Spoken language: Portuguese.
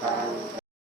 Pai.